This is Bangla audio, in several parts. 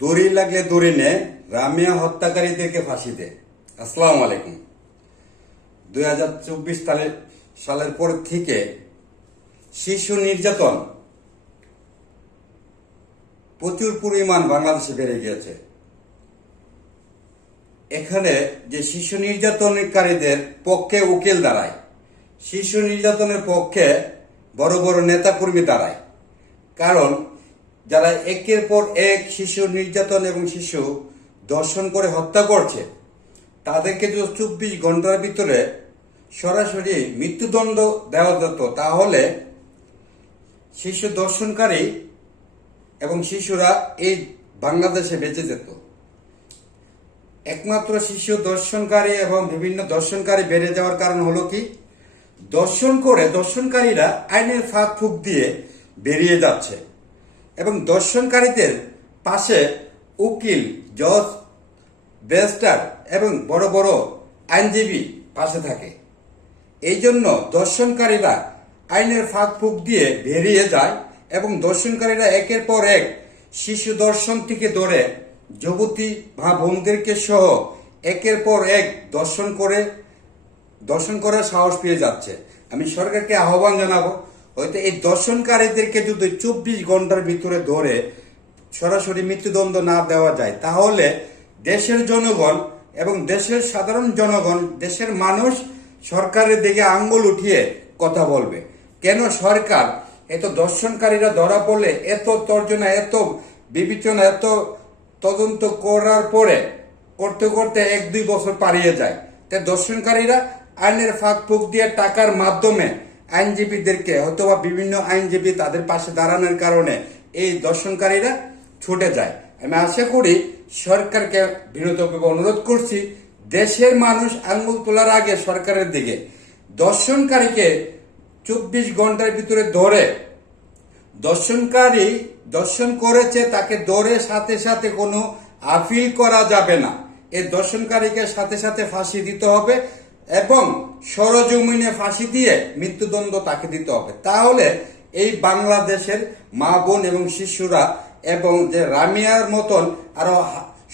দড়ি লাগলে দড়ি নে, রামিয়া হত্যাকারীদেরকে ফাঁসি দে। আসসালামু আলাইকুম। 2024 সালের পর থেকে শিশু নির্যাতন প্রচুর পরিমাণ বাংলাদেশে বেড়ে গিয়েছে। এখানে যে শিশু নির্যাতনকারীদের পক্ষে উকিল দাঁড়ায়, শিশু নির্যাতনের পক্ষে বড় বড় নেতাকর্মী দাঁড়ায়। কারণ যারা একের পর এক শিশু নির্যাতন এবং শিশু ধর্ষণ করে হত্যা করছে, তাদেরকে যদি 24 ঘন্টার ভিতরে সরাসরি মৃত্যুদণ্ড দেওয়া যেত, তাহলে শিশু ধর্ষণকারী এবং শিশুরা এই বাংলাদেশে বেঁচে যেত। একমাত্র শিশু ধর্ষণকারী এবং বিভিন্ন ধর্ষণকারী বেড়ে যাওয়ার কারণ হলো কি, ধর্ষণকারীরা আইনের ফাঁক ফুক দিয়ে বেরিয়ে যাচ্ছে এবং ধর্ষণকারীদের পাশে উকিল, জজ, ব্যারিস্টার এবং বড় বড় আইনজীবী পাশে থাকে। এই জন্য ধর্ষণকারীরা আইনের ফাঁক ফুক দিয়ে বেরিয়ে যায় এবং ধর্ষণকারীরা একের পর এক শিশু ধর্ষণ থেকে ধরে যুবতী মা বোনদেরকে সহ একের পর এক ধর্ষণ করার সাহস পেয়ে যাচ্ছে। আমি সরকারকে আহ্বান জানাবো, হয়তো এই ধর্ষণকারীদেরকে যদি 24 ঘন্টার ভিতরে ধরে সরাসরি মৃত্যুদণ্ড না দেওয়া যায়, তাহলে দেশের জনগণ এবং দেশের সাধারণ জনগণ, দেশের মানুষ সরকারের দিকে আঙ্গুল উঠিয়ে কথা বলবে। কেন সরকার এত ধর্ষণকারীরা ধরা পড়লে এত তর্জনা, এত বিবেচনা, এত তদন্ত করার পরে করতে করতে 1-2 বছর পালিয়ে যায়? তাই ধর্ষণকারীরা আইনের ফাঁক ফুক দিয়ে টাকার মাধ্যমে আইনজীবীদেরকে, অথবা বিভিন্ন আইনজীবী তাদের পাশে দাঁড়ানোর কারণে এই ধর্ষণকারীরা ছুটে যায়। আমি আশা করি সরকারকে বিনীতভাবে অনুরোধ করছি, দেশের মানুষ আঙ্গুল তোলার আগে সরকারের দিকে ধর্ষণকারীকে 24 ঘন্টার ভিতরে ধরে, ধর্ষণকারী ধর্ষণ করেছে তাকে ধরে সাথে সাথে কোনো আপিল করা যাবে না। এই ধর্ষণকারীকে সাথে সাথে ফাঁসি দিতে হবে এবং সরজমিনে ফাঁসি দিয়ে মৃত্যুদণ্ড তাকে দিতে হবে। তাহলে এই বাংলাদেশের মা বোন এবং শিশুরা, এবং যে রামিয়ার মতন আরো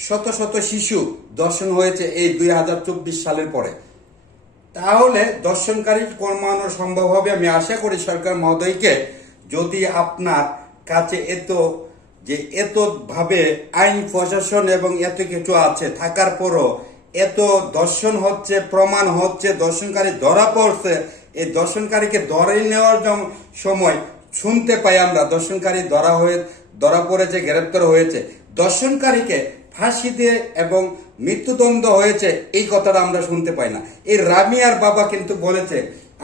শত শত শিশু ধর্ষণ হয়েছে এই 2024 সালের পরে, তাহলে ধর্ষণকারী কমানো সম্ভব হবে। আমি আশা করি সরকার মহোদয়কে, যদি আপনার কাছে এত ভাবে আইন প্রশাসন এবং এত কিছু আছে থাকার পরও এত ধর্ষণ হচ্ছে, প্রমাণ হচ্ছে, ধর্ষণকারী ধরা পড়ছে, এই ধর্ষণকারীকে ধরে নেওয়ার সময় শুনতে পাই আমরা ধর্ষণকারী ধরা পড়েছে, গ্রেপ্তার হয়েছে, ধর্ষণকারীকে ফাঁসি দিয়ে এবং মৃত্যুদণ্ড হয়েছে, এই কথাটা আমরা শুনতে পাই না। এই রামিয়ার বাবা কিন্তু বলেছে,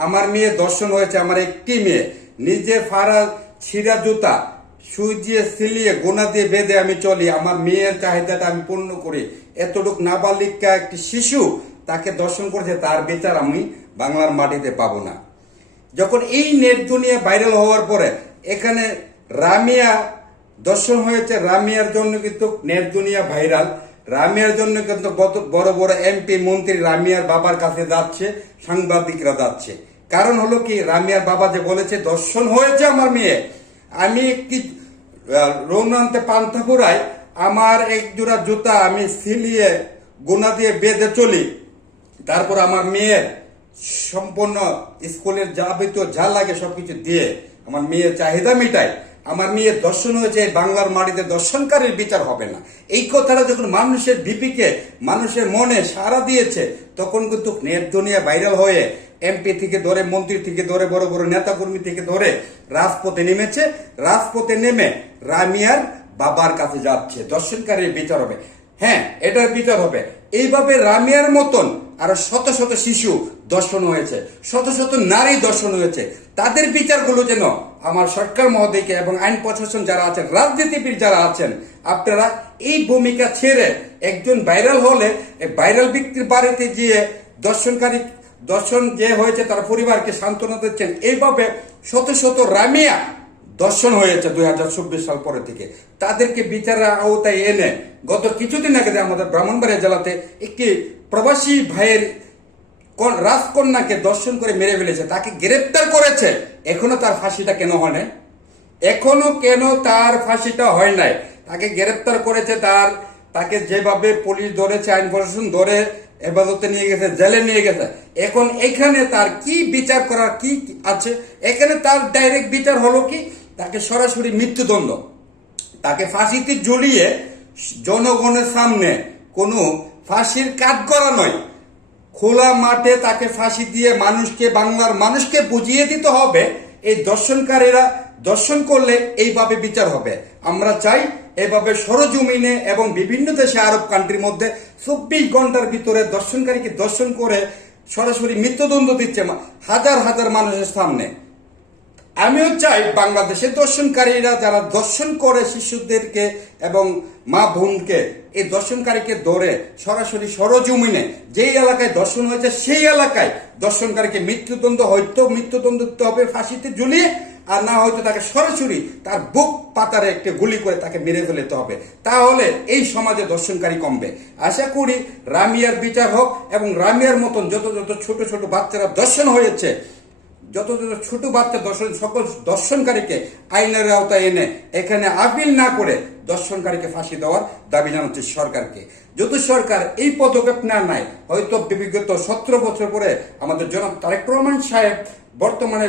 আমার মেয়ে ধর্ষণ হয়েছে, আমার একটি মেয়ে, নিজে ফাড়া ছিঁড়া জুতা সুই দিয়ে সিলিয়ে গোনা দিয়ে বেঁধে আমি চলি, আমার মেয়ের চাহিদাটা আমি পূর্ণ করি। এতটুক নাবালিকা একটি শিশু তাকে ধর্ষণ করেছে, তার বিচার আমি বাংলার মাটিতে পাবো না। যখন এই নেট দুনিয়া ভাইরাল হওয়ার পরে এখানে রামিয়া ধর্ষণ হয়েছে, রামিয়ার জন্য কিন্তু নেট দুনিয়া ভাইরাল, রামিয়ার জন্য কিন্তু বড় বড় এমপি মন্ত্রী রামিয়ার বাবার কাছে যাচ্ছে, সাংবাদিকরা যাচ্ছে। কারণ হলো কি, রামিয়ার বাবা যে বলেছে ধর্ষণ হয়েছে আমার মেয়ে, আমি একটি রৌনান্তে পান্থাপুরায় আমার এক জোড়া জুতা আমি সিলিয়ে গোনা দিয়ে বেঁধে চলি, তারপর আমার মেয়ের সম্পূর্ণ স্কুলের যাবতীয় যা লাগে সবকিছু দিয়ে আমার মেয়ের চাহিদা মিটাই, আমার মেয়ের ধর্ষণ হয়েছে, বাংলার মাটিতে ধর্ষণকারীর বিচার হবে না। এই কথাটা যখন মানুষের ডিপিকে, মানুষের মনে সাড়া দিয়েছে, তখন কিন্তু নেট দুনিয়া ভাইরাল হয়ে এমপি থেকে ধরে, মন্ত্রী থেকে ধরে, বড় বড় নেতাকর্মী থেকে ধরে রাজপথে নেমেছে। রাজপথে নেমে রামিয়ার বাবার কাছে যাচ্ছে, ধর্ষণকারীর বিচার হবে। হ্যাঁ, এটার বিচার হবে। এইভাবে রামিয়ার মতন আরো শত শত শিশু ধর্ষণ হয়েছে, শত শত নারী ধর্ষণ হয়েছে, তাদের বিচারগুলো যেন আমার সরকার মহোদয়কে এবং আইন প্রশাসন যারা আছেন, রাজনীতিবিদ যারা আছেন, আপনারা এই ভূমিকা ছেড়ে একজন ভাইরাল হলে ভাইরাল ব্যক্তির বাড়িতে গিয়ে ধর্ষণ যে হয়েছে তার পরিবারকে সান্ত্বনা দিচ্ছেন। এইভাবে শত শত রামিয়া ধর্ষণ হয়েছে 2024 সাল পরে থেকে, তাদেরকে বিচারের আওতায় এনে গত কিছুদিন আগে আমাদের ব্রাহ্মণবাড়িয়া জেলাতে একটি প্রবাসী ভাইয়ের রাজকন্যাকে ধর্ষণ করে মেরে ফেলেছে, তাকে গ্রেপ্তার করেছে। এখনো তার ফাঁসিটা কেন হয় নাই? এখনো কেন তার ফাঁসিটা হয় নাই? তাকে গ্রেপ্তার করেছে, তাকে যেভাবে পুলিশ ধরেছে, আইন প্রশাসন ধরে হেফাজতে নিয়ে গেছে, জেলে নিয়ে গেছে, এখন এখানে তার কি বিচার করার কি আছে? এখানে তার ডাইরেক্ট বিচার হলো কি, তাকে সরাসরি মৃত্যুদণ্ড, তাকে ফাঁসিতে ঝুলিয়ে জনগণের সামনে কোনো ফাঁসির কাঠগড়া নয়, খোলা মাঠে তাকে ফাঁসি দিয়ে বাংলার মানুষকে বুঝিয়ে দিতে হবে এই দর্শনকারীরা দর্শন করলে এইভাবে বিচার হবে। আমরা চাই এভাবে সরজমিনে এবং বিভিন্ন দেশে আরব কান্ট্রির মধ্যে 24 ঘন্টার ভিতরে দর্শনকারীকে দর্শন করে সরাসরি মৃত্যুদণ্ড দিচ্ছে হাজার হাজার মানুষের সামনে। আমিও চাই বাংলাদেশের দর্শনকারীরা যারা দর্শন করে শিশুদেরকে এবং মা বোনকে, এই দর্শনকারীকে ধরে সরাসরি সরজমিনে যেই এলাকায় দর্শন হয়েছে সেই এলাকায় দর্শনকারীকে মৃত্যুদণ্ড দিতে হবে ফাঁসিতে ঝুলিয়ে, আর না হয়তো তাকে সরাসরি তার বুক পাতারে একটা গুলি করে তাকে মেরে ফেলতে হবে। তাহলে এই সমাজে দর্শনকারী কমবে। আশা করি রামিয়ার বিচার হোক এবং রামিয়ার মতন যত যত ছোট ছোট বাচ্চারা দর্শন হয়েছে, যত যত ছোট বাচ্চা সকল দর্শনকারীকে আইনের আওতায় এনে এখানে আপিল না করে দর্শনকারীকে ফাঁসি দেওয়ার দাবি জানাচ্ছে সরকারকে। যদি সরকার এই পদক্ষেপ না নেয়, হয়তো বিগত 17 বছর পরে আমাদের জনাব তারেক রহমান সাহেব বর্তমানে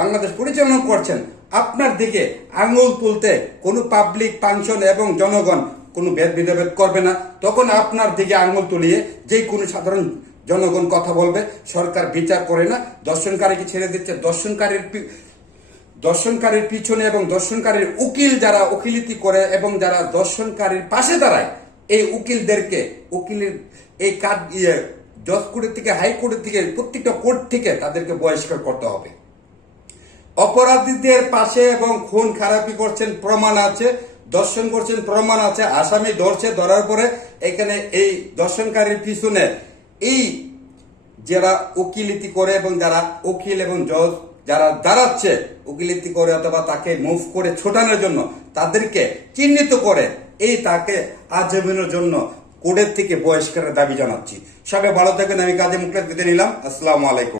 বাংলাদেশ পরিচালনা করছেন, আপনার দিকে আঙুল তুলতে কোনো পাবলিক ফাংশন এবং জনগণ কোনো ভেদাভেদ করবে না। তখন আপনার দিকে আঙুল তুলিয়ে যে কোনো সাধারণ জনগণ কথা বলবে, সরকার বিচার করে না, দর্শনকারীকে ছেড়ে দিচ্ছে। দর্শনকারীর পিছনে এবং দর্শনকারীর উকিল যারা উকিলিতি করে এবং যারা দর্শনকারীর পাশে দাঁড়ায়, এই উকিলের এই জজ কোর্টের থেকে হাইকোর্টের থেকে প্রত্যেকটা কোর্ট থেকে তাদেরকে বহিষ্কার করতে হবে। অপরাধীদের পাশে এবং খুন খারাপি করছেন প্রমাণ আছে, দর্শন করছেন প্রমাণ আছে, আসামি ধরার পরে এখানে এই দর্শনকারীর পিছনে এই যারা উকিলিতি করে এবং যারা উকিল এবং জজ যারা দাঁড়াচ্ছে উকিলিতি করে অথবা তাকে মুভ করে ছোটানোর জন্য, তাদেরকে চিহ্নিত করে তাকে আজীবনের জন্য কোর্টের থেকে বহিষ্কারের দাবি জানাচ্ছি। সবাই ভালো থাকেন। আমি কাজী মুখলেস বিদায় নিলাম। আসসালামু আলাইকুম।